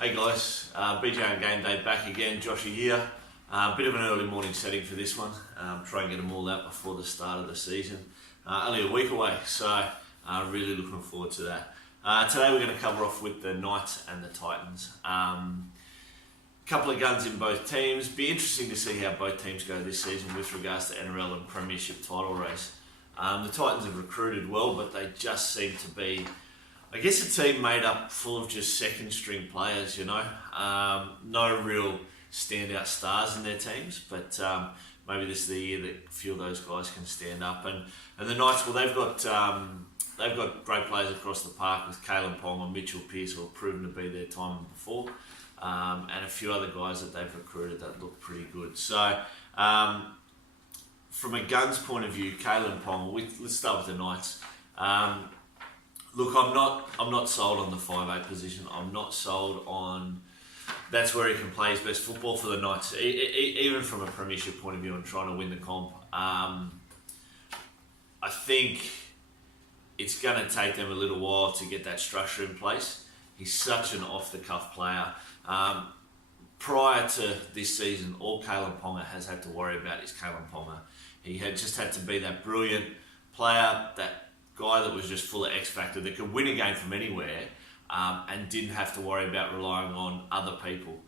Hey guys, BJ and GameDay back again. Joshy here. Bit of an early morning setting for this one. Try and get them all out before the start of the season. Only a week away, so really looking forward to that. Today we're going to cover off with the Knights and the Titans. Couple of guns in both teams. Be interesting to see how both teams go this season with regards to NRL and Premiership title race. The Titans have recruited well, but they just seem to be, I guess, a team made up full of just second string players, you know. No real standout stars in their teams, but maybe this is the year that a few of those guys can stand up. And the Knights, well, they've got great players across the park with Kalen Pong and Mitchell Pearce, who have proven to be there time before, and a few other guys that they've recruited that look pretty good. So from a guns point of view, Kalen Pong, let's start with the Knights. Look, I'm not sold on the 5'8" position. I'm not sold on that's where he can play his best football for the Knights, even from a premiership point of view and trying to win the comp. I think it's going to take them a little while to get that structure in place. He's such an off-the-cuff player. Prior to this season, all Kalen Ponga has had to worry about is Kalen Ponga. He had just had to be that brilliant player, that guy that was just full of X factor, that could win a game from anywhere, and didn't have to worry about relying on other people.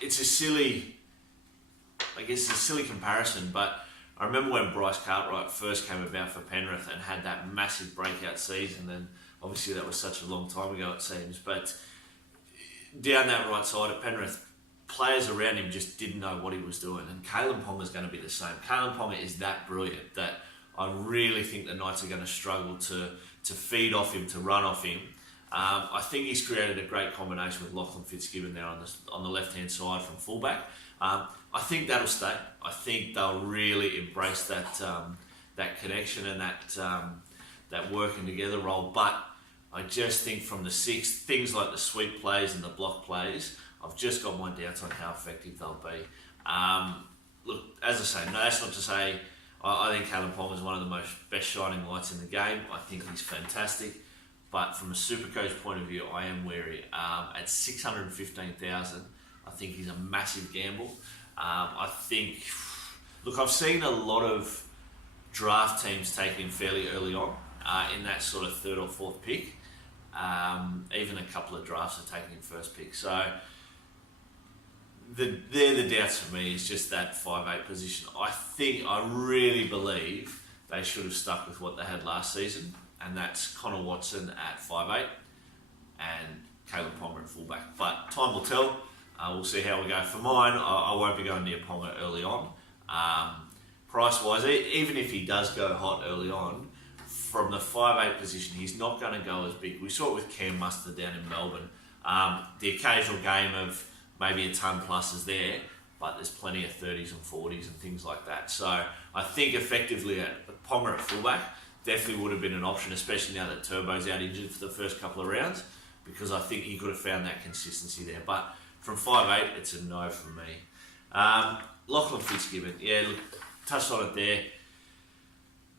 It's a silly comparison, but I remember when Bryce Cartwright first came about for Penrith and had that massive breakout season, and obviously that was such a long time ago it seems, but down that right side at Penrith, players around him just didn't know what he was doing, and Kalen Ponga's going to be the same. Kalen Ponga is that brilliant that I really think the Knights are going to struggle to feed off him, to run off him. I think he's created a great combination with Lachlan Fitzgibbon there on the left-hand side from fullback. I think that'll stay. I think they'll really embrace that connection and that working together role. But I just think from the six, things like the sweep plays and the block plays, I've just got my doubts on how effective they'll be. Look, as I say, no, that's not to say I think Kalen Pong is one of the best shining lights in the game. I think he's fantastic. But from a Supercoach point of view, I am wary. At 615,000, I think he's a massive gamble. I've seen a lot of draft teams take him fairly early on, in that sort of third or fourth pick. Even a couple of drafts are taking him first pick. So they're the doubts for me, is just that 5'8" position. I really believe they should have stuck with what they had last season, and that's Connor Watson at 5'8" and Caleb Ponga at fullback. But time will tell. We'll see how we go. For mine, I won't be going near Ponga early on. Price-wise, even if he does go hot early on, from the 5'8" position, he's not going to go as big. We saw it with Cam Mustard down in Melbourne. The occasional game of maybe a ton plus is there, but there's plenty of 30s and 40s and things like that. So I think effectively Ponga at fullback definitely would have been an option, especially now that Turbo's out injured for the first couple of rounds, because I think he could have found that consistency there. But from 5'8", it's a no from me. Lachlan Fitzgibbon, look, touched on it there.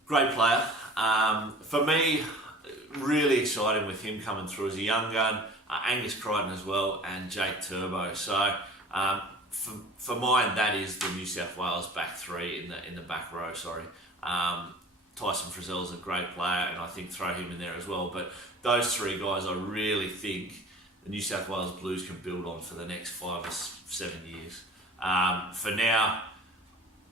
Great player. For me, really exciting with him coming through as a young gun. Angus Crichton as well, and Jake Turbo. So for mine, that is the New South Wales back three in the back row. Tyson Frizzell's a great player, and I think throw him in there as well. But those three guys, I really think the New South Wales Blues can build on for the next 5 or 7 years. For now,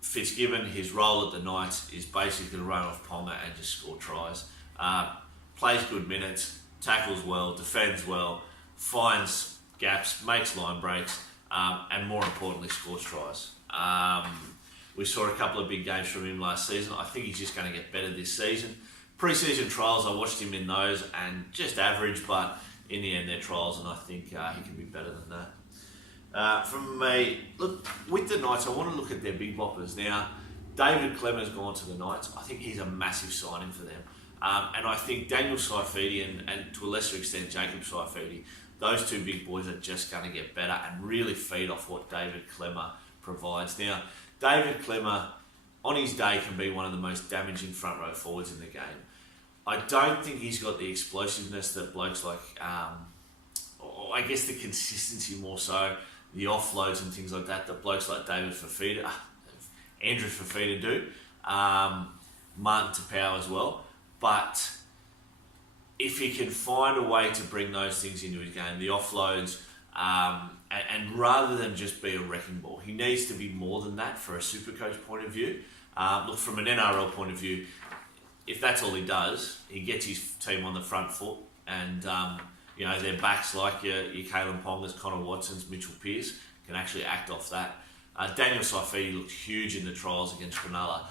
Fitzgibbon, his role at the Knights is basically to run off Ponga and just score tries. Plays good minutes, tackles well, defends well, finds gaps, makes line breaks, and more importantly, scores tries. We saw a couple of big games from him last season. I think he's just going to get better this season. Pre-season trials, I watched him in those, and just average, but in the end, they're trials, and I think he can be better than that. From me, look, with the Knights, I want to look at their big boppers. Now, David Clemmer's gone to the Knights. I think he's a massive signing for them. And I think Daniel Saifidi and to a lesser extent Jacob Saifidi, those two big boys are just going to get better and really feed off what David Clemmer provides. Now, David Clemmer, on his day, can be one of the most damaging front row forwards in the game. I don't think he's got the explosiveness that blokes like I guess the consistency more so, the offloads and things like that blokes like Andrew Fafita do, Martin Tapau as well. But if he can find a way to bring those things into his game, the offloads, and rather than just be a wrecking ball, he needs to be more than that for a Supercoach point of view. Look, from an NRL point of view, if that's all he does, he gets his team on the front foot, and their backs like your Kalen Pongas, Connor Watsons, Mitchell Pearce can actually act off that. Daniel Saifiti looked huge in the trials against Cronulla.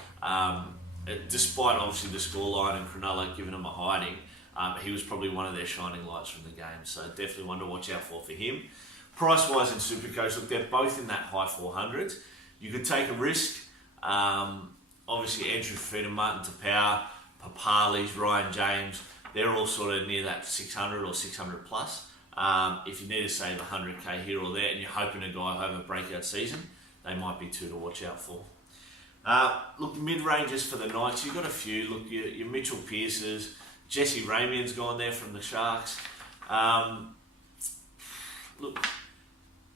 Despite obviously the scoreline and Cronulla giving him a hiding, he was probably one of their shining lights from the game. So definitely one to watch out for him. Price-wise in Supercoach, look, they're both in that high 400s. You could take a risk. Obviously Andrew Fafita, Martin Tapau, Papali's, Ryan James, they're all sort of near that 600 or 600 plus. If you need to save 100k here or there and you're hoping a guy will have a breakout season, they might be two to watch out for. Look, mid-ranges for the Knights, you've got a few. Look, your Mitchell Pearce's, Jesse Ramian's gone there from the Sharks. Look,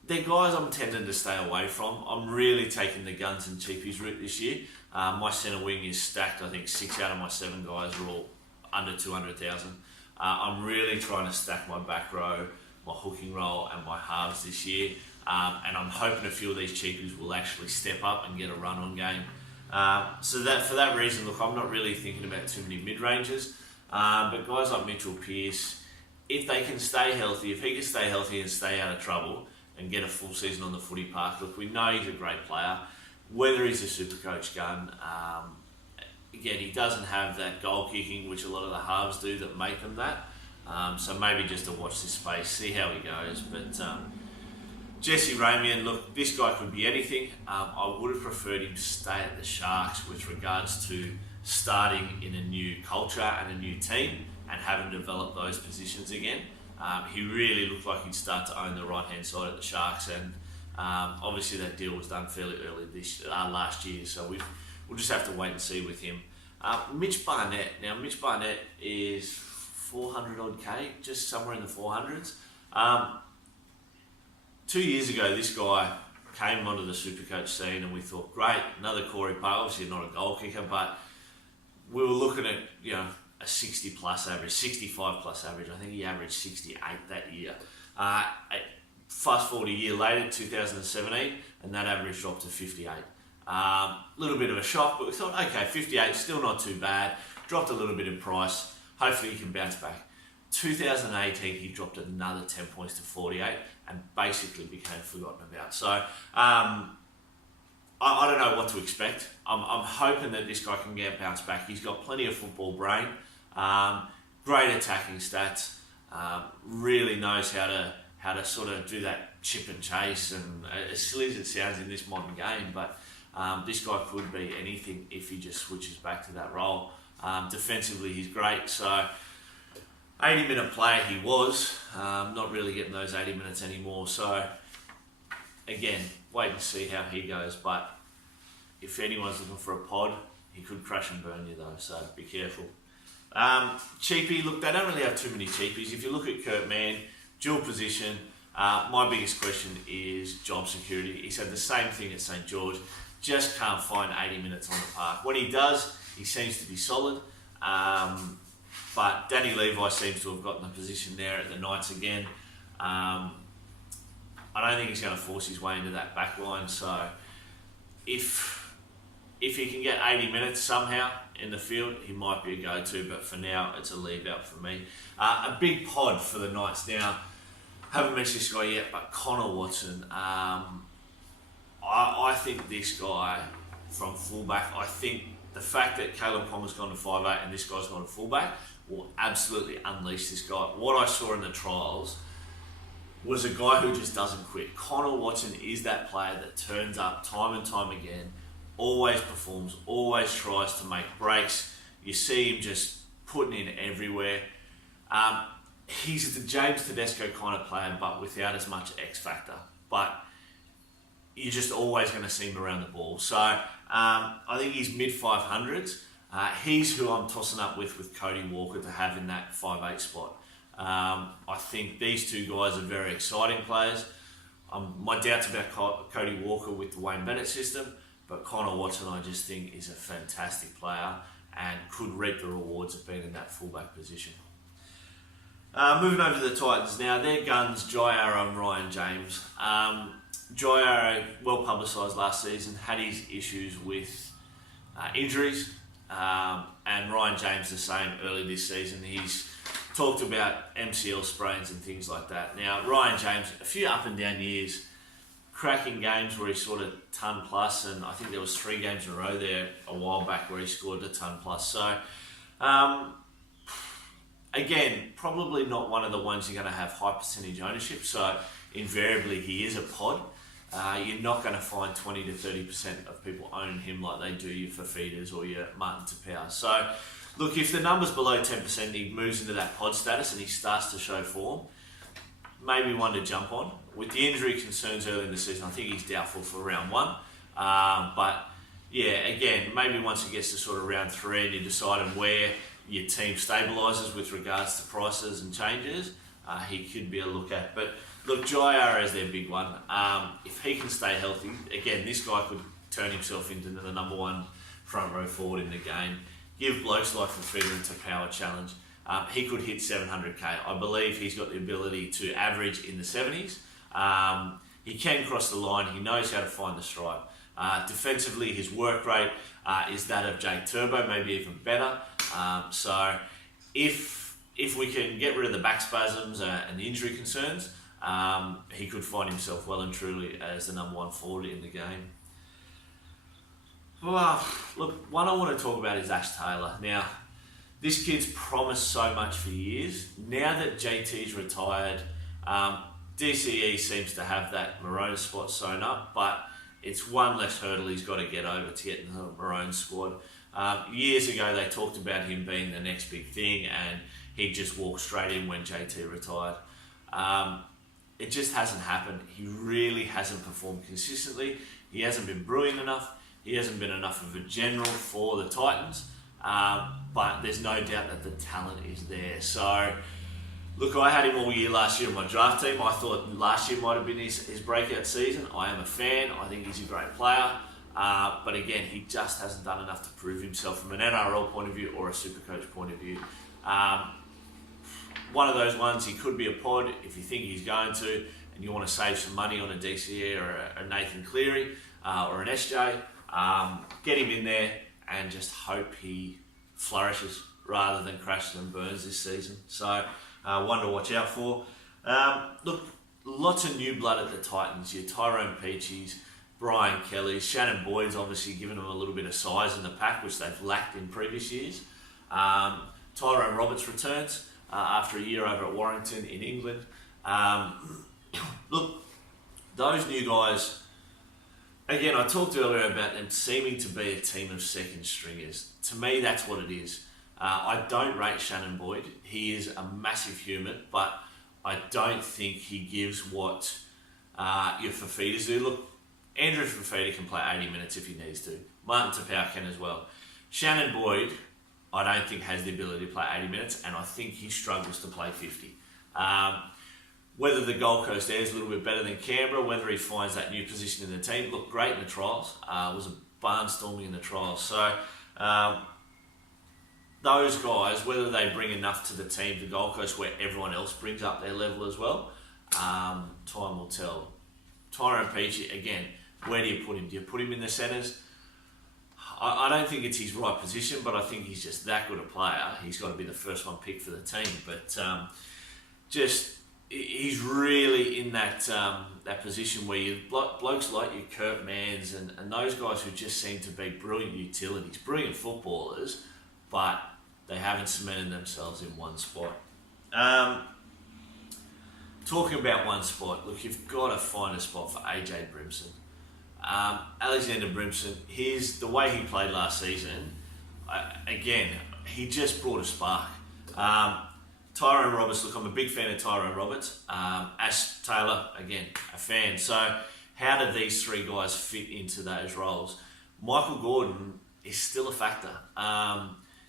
they're guys I'm tending to stay away from. I'm really taking the guns and cheapies route this year. My centre wing is stacked. I think 6 out of my 7 guys are all under 200,000. I'm really trying to stack my back row, my hooking roll and my halves this year. And I'm hoping a few of these cheapies will actually step up and get a run on game. So that for that reason, look, I'm not really thinking about too many mid-ranges. But guys like Mitchell Pearce, if they can stay healthy, if he can stay healthy and stay out of trouble and get a full season on the footy park, look, we know he's a great player. Whether he's a Supercoach gun, again, he doesn't have that goal kicking, which a lot of the halves do that make them that. So maybe just to watch this space, see how he goes. But Jesse Ramian, look, this guy could be anything. I would have preferred him to stay at the Sharks with regards to starting in a new culture and a new team and having developed those positions again. He really looked like he'd start to own the right-hand side at the Sharks, and obviously that deal was done fairly early last year, so we'll just have to wait and see with him. Mitch Barnett. Now, Mitch Barnett is 400 odd K, just somewhere in the 400s. 2 years ago, this guy came onto the Supercoach scene and we thought, great, another Corey Park, obviously not a goal kicker, but we were looking at, a 60 plus average, 65 plus average. I think he averaged 68 that year. Fast forward a year later, 2017, and that average dropped to 58. Little bit of a shock, but we thought, okay, 58, still not too bad. Dropped a little bit in price. Hopefully he can bounce back. 2018, he dropped another 10 points to 48 and basically became forgotten about. So I don't know what to expect. I'm hoping that this guy can get bounced back. He's got plenty of football brain, great attacking stats, really knows how to sort of do that chip and chase, and as silly as it sounds in this modern game, but this guy could be anything if he just switches back to that role. Defensively, he's great. So 80-minute player he was, not really getting those 80 minutes anymore. So again, wait and see how he goes. But if anyone's looking for a pod, he could crash and burn you though, so be careful. Cheapie, look, they don't really have too many cheapies. If you look at Kurt Mann, dual position, my biggest question is job security. He's had the same thing at St George, just can't find 80 minutes on the park. When he does, he seems to be solid. But Danny Levi seems to have gotten the position there at the Knights again. I don't think he's going to force his way into that back line. So if he can get 80 minutes somehow in the field, he might be a go-to. But for now, it's a leave out for me. A big pod for the Knights now. Haven't mentioned this guy yet, but Connor Watson. I think this guy from fullback, I think the fact that Caleb Ponga's gone to 5'8" and this guy's gone to fullback will absolutely unleash this guy. What I saw in the trials was a guy who just doesn't quit. Connor Watson is that player that turns up time and time again, always performs, always tries to make breaks. You see him just putting in everywhere. He's the James Tedesco kind of player, but without as much X factor. But you're just always going to see him around the ball. So I think he's mid-500s. He's who I'm tossing up with Cody Walker to have in that 5'8" spot. I think these two guys are very exciting players. My doubts about Cody Walker with the Wayne Bennett system, but Connor Watson I just think is a fantastic player and could reap the rewards of being in that fullback position. Moving over to the Titans now, their guns, Jai Arrow and Ryan James. Jai Arrow, well publicised last season, had his issues with injuries, and Ryan James the same early this season. He's talked about MCL sprains and things like that. Now, Ryan James, a few up and down years, cracking games where he scored a ton plus, and I think there was 3 games in a row there a while back where he scored a ton plus. So, again, probably not one of the ones you're going to have high percentage ownership, so invariably he is a pod. You're not going to find 20 to 30% of people own him like they do your Fafita's or your Martin Tapau. So, look, if the number's below 10%, he moves into that pod status and he starts to show form, maybe one to jump on. With the injury concerns early in the season, I think he's doubtful for round 1. But, yeah, again, maybe once it gets to sort of round 3 and you're deciding where your team stabilises with regards to prices and changes, he could be a look at. But look, Jai is their big one. If he can stay healthy, again, this guy could turn himself into the number 1 front row forward in the game. Give blokes like Fafita and Tapau a challenge. He could hit 700k. I believe he's got the ability to average in the 70s. He can cross the line. He knows how to find the stripe. Defensively, his work rate is that of Jake Turbo, maybe even better. So if we can get rid of the back spasms and the injury concerns, he could find himself well and truly as the number 1 forward in the game. Well, look, one I want to talk about is Ash Taylor. Now, this kid's promised so much for years. Now that JT's retired, DCE seems to have that Maroon spot sewn up, but it's one less hurdle he's got to get over to get in the Maroon squad. Years ago, they talked about him being the next big thing, and he just walked straight in when JT retired. It just hasn't happened. He really hasn't performed consistently. He hasn't been brilliant enough. He hasn't been enough of a general for the Titans. But there's no doubt that the talent is there. So, look, I had him all year last year on my draft team. I thought last year might have been his breakout season. I am a fan. I think he's a great player. But again, he just hasn't done enough to prove himself from an NRL point of view or a Supercoach point of view. One of those ones, he could be a pod if you think he's going to, and you want to save some money on a DCE or a Nathan Cleary or an SJ. Get him in there and just hope he flourishes rather than crashes and burns this season. So, one to watch out for. Look, lots of new blood at the Titans. Your Tyrone Peacheys, Brian Kelly's, Shannon Boyd's obviously given them a little bit of size in the pack, which they've lacked in previous years. Tyrone Roberts returns after a year over at Warrington in England. Look, those new guys, again, I talked earlier about them seeming to be a team of second stringers. To me, that's what it is. I don't rate Shannon Boyd. He is a massive human, but I don't think he gives what your Fafitas do. Look, Andrew Fafita can play 80 minutes if he needs to. Martin Tapau can as well. Shannon Boyd, I don't think has the ability to play 80 minutes, and I think he struggles to play 50. Whether the Gold Coast there is a little bit better than Canberra, whether he finds that new position in the team, looked great in the trials. Was a barnstorming in the trials. So those guys, whether they bring enough to the team, the Gold Coast, where everyone else brings up their level as well, time will tell. Tyrone Peachy, again, where do you put him? Do you put him in the centres? I don't think it's his right position, but I think he's just that good a player. He's got to be the first one picked for the team. But he's really in that position where you blokes like your Kurt Manns and those guys who just seem to be brilliant utilities, brilliant footballers, but they haven't cemented themselves in one spot. Talking about one spot, look, you've got to find a spot for AJ Brimson. Alexander Brimson, the way he played last season, again, he just brought a spark. Tyrone Roberts, look, I'm a big fan of Tyrone Roberts. Ash Taylor, again, a fan. So how do these three guys fit into those roles? Michael Gordon is still a factor.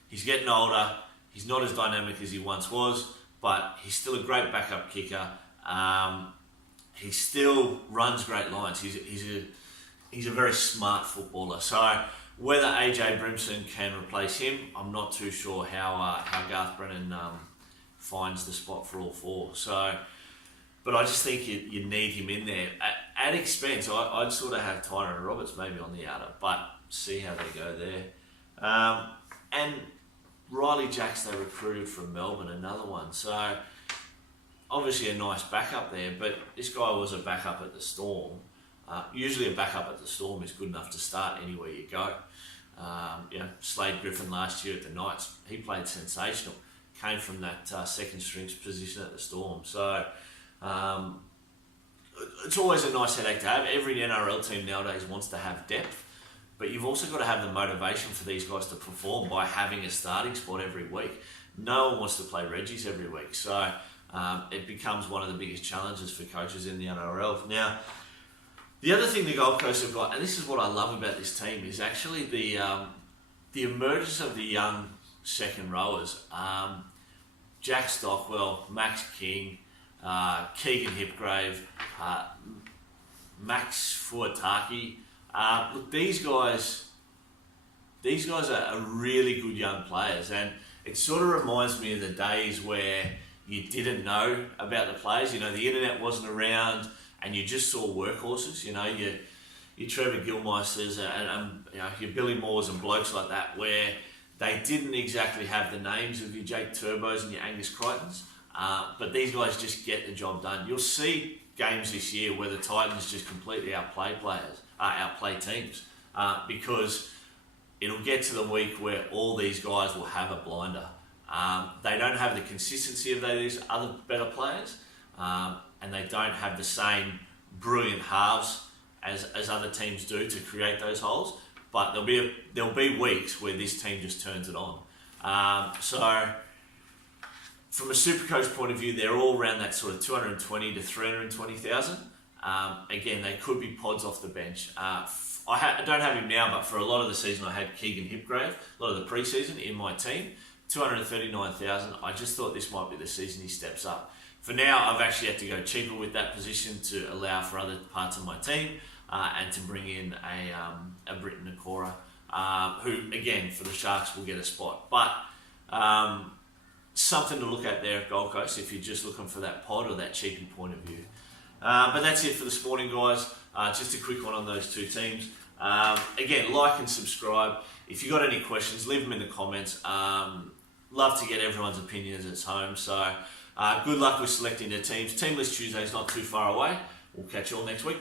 He's getting older. He's not as dynamic as he once was. but he's still a great backup kicker. He still runs great lines. He's a very smart footballer. So whether AJ Brimson can replace him, I'm not too sure how Garth Brennan finds the spot for all four. So, but I just think you need him in there at expense. I'd sort of have Tyrone Roberts maybe on the outer, but see how they go there. And Riley Jacks they recruited from Melbourne, another one. So obviously a nice backup there, but this guy was a backup at the Storm. Usually a backup at the Storm is good enough to start anywhere you go. Slade Griffin last year at the Knights, he played sensational. Came from that second strings position at the Storm. So it's always a nice headache to have. Every NRL team nowadays wants to have depth, but you've also got to have the motivation for these guys to perform by having a starting spot every week. No one wants to play Reggies every week. So it becomes one of the biggest challenges for coaches in the NRL. Now, the other thing the Gold Coast have got, and this is what I love about this team, is actually the emergence of the young second rowers. Jack Stockwell, Max King, Keegan Hipgrave, Max Fuataki. Look, these guys are really good young players, and it sort of reminds me of the days where you didn't know about the players. You know, the internet wasn't around, and you just saw workhorses. You know, your Trevor Gilmeisters and your Billy Moores and blokes like that, where they didn't exactly have the names of your Jake Turbos and your Angus Crichtons, but these guys just get the job done. You'll see games this year where the Titans just completely outplay teams, because it'll get to the week where all these guys will have a blinder. They don't have the consistency of these other better players, and they don't have the same brilliant halves as other teams do to create those holes. But there'll be weeks where this team just turns it on. So from a Supercoach point of view, they're all around that sort of 220 to 320,000. Again, they could be pods off the bench. I don't have him now, but for a lot of the season, I had Keegan Hipgrave, a lot of the pre-season in my team. 239,000. I just thought this might be the season he steps up. For now, I've actually had to go cheaper with that position to allow for other parts of my team, and to bring in a Britton Nakora, who again for the Sharks will get a spot. But something to look at there at Gold Coast if you're just looking for that pod or that cheapy point of view. But that's it for this morning, guys. Just a quick one on those two teams. Again, like and subscribe. If you got any questions, leave them in the comments. Love to get everyone's opinions at home. So good luck with selecting the teams. Team List Tuesday is not too far away. We'll catch you all next week.